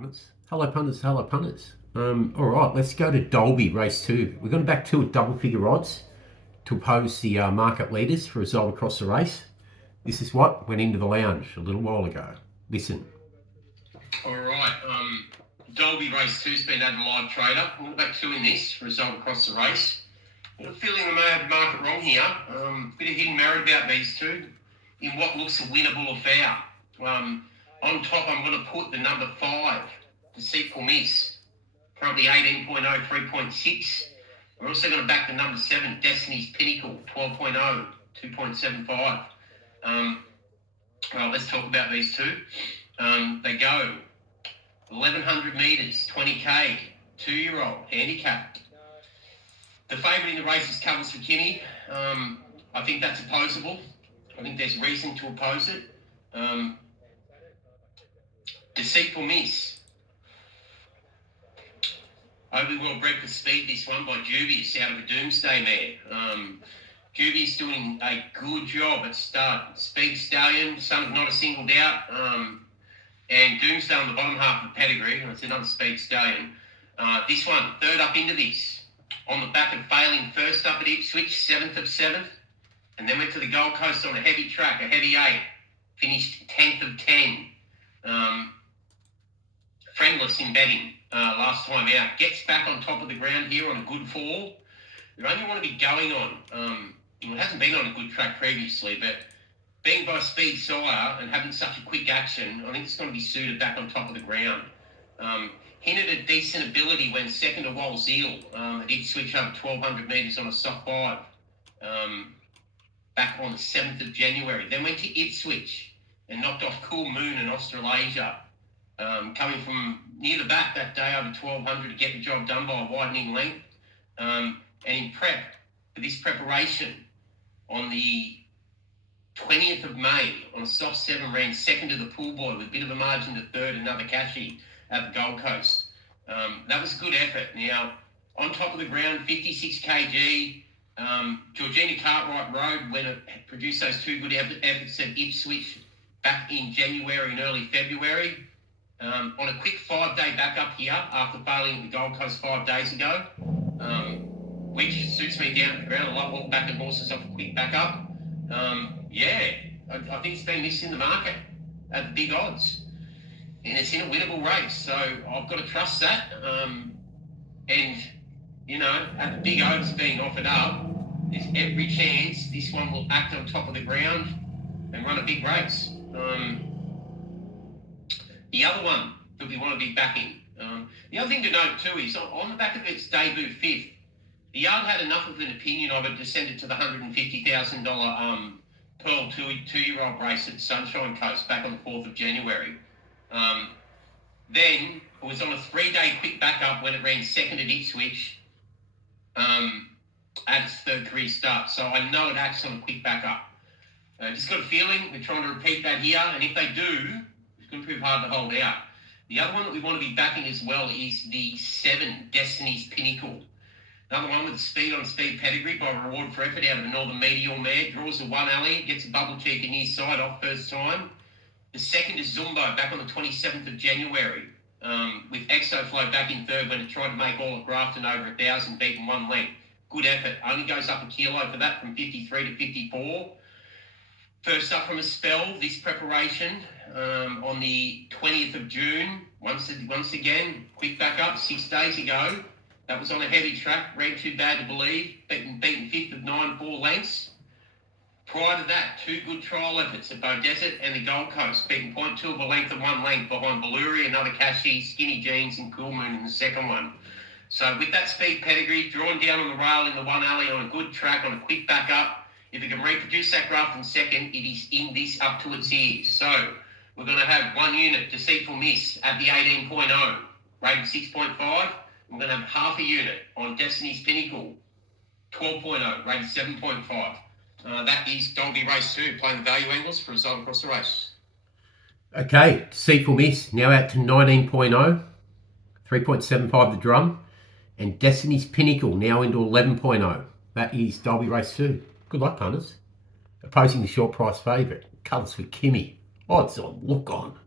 punters. Hello punters, hello punters. All right, let's go to Dalby Race 2. We're going back to double figure odds to oppose the market leaders for a result across the race. This is what went into the lounge a little while ago. Listen. All right, Dalby Race 2's been added live trader. We'll back 2 in this for a result across the race. I've got a feeling I may have the market wrong here. Bit of hidden merit about these two in what looks a winnable affair. On top, I'm going to put the number 5, Deceitful Miss, currently 18.0, 3.6. We're also going to back the number 7, Destiny's Pinnacle, 12.0, 2.75. Well, let's talk about these two. They go 1,100 metres, 20k, 2-year-old, handicapped. The favourite in the race is Covers for Kinney. I think that's opposable. I think there's reason to oppose it. Deceitful Miss. Overly well bred for speed, this one by Dubious out of a Doomsday mare. Dubious doing a good job at start. Speed Stallion, son of Not a Single Doubt. And Doomsday on the bottom half of the pedigree. It's another Speed Stallion. This one, third up into this. On the back of failing first up at Ipswich, 7th of 7th. And then went to the Gold Coast on a heavy track, a heavy 8. Finished 10th of 10. Friendless in betting last time out. Gets back on top of the ground here on a good fall. You only want to be going on, it hasn't been on a good track previously, but being by Speed Sire and having such a quick action, I think it's going to be suited back on top of the ground. Hinted at decent ability when second to Wall Zeal. It did switch over 1,200 metres on a soft 5 back on the 7th of January. Then went to Ipswich and knocked off Cool Moon in Australasia. Coming from near the back that day over 1,200 to get the job done by a widening length. And in prep for this preparation on the 20th of May on a soft 7 ran second to the Pool Boy with a bit of a margin to third, another cashy at the Gold Coast. That was a good effort. Now, on top of the ground, 56 kg. Georgina Cartwright rode when it produced those 2 good efforts at Ipswich back in January and early February. On a quick 5-day backup here after failing at the Gold Coast 5 days ago, which suits me down to the ground. I love walk backing horses off a quick backup. I think it's been missed in the market at the big odds. And it's in a winnable race, so I've got to trust that. And, at the big odds being offered up, there's every chance this one will act on top of the ground and run a big race. The other one that we want to be backing, the other thing to note too is on the back of its debut 5th, the yard had enough of an opinion of it to send it to the $150,000 Pearl 2-year-old race at Sunshine Coast back on the 4th of January. Then it was on a 3-day quick backup when it ran second at Ipswich at its 3rd career start. So I know it acts on a quick backup. Just got a feeling we're trying to repeat that here, and if they do, it's going to prove hard to hold out. The other one that we want to be backing as well is the 7, Destiny's Pinnacle. Another one with a speed-on-speed pedigree by reward for effort out of a Northern Medial mare. Draws a 1 alley, gets a bubble cheek in his side off first time. The second is Zumbo back on the 27th of January with Exoflow back in 3rd when it tried to make all of Grafton over 1,000, beaten 1 length. Good effort. Only goes up a kilo for that from 53 to 54. First up from a spell, this preparation on the 20th of June. Once again, quick backup 6 days ago. That was on a heavy track, ran Too Bad to Believe, beaten 5th of 9 4 lengths. Prior to that, 2 good trial efforts at Bow Desert and the Gold Coast, beaten 0.2 of a length and 1 length behind Balluri, another Cashy, Skinny Jeans and Cool Moon in the second one. So with that speed pedigree, drawn down on the rail in the 1 alley on a good track, on a quick backup, if it can reproduce that Grafton second, it is in this up to its ears. So we're going to have 1 unit, Deceitful Miss, at the 18.0, rated 6.5. We're going to have half a unit on Destiny's Pinnacle, 12.0, rated 7.5. That is Dalby Race 2, playing the value angles for a result across the race. Okay, Deceitful Miss, now out to 19.0, 3.75 the drum. And Destiny's Pinnacle, now into 11.0. That is Dalby Race 2. Good luck, punters. Opposing the short price favourite, Colours for Kimmy. Odds on, look on.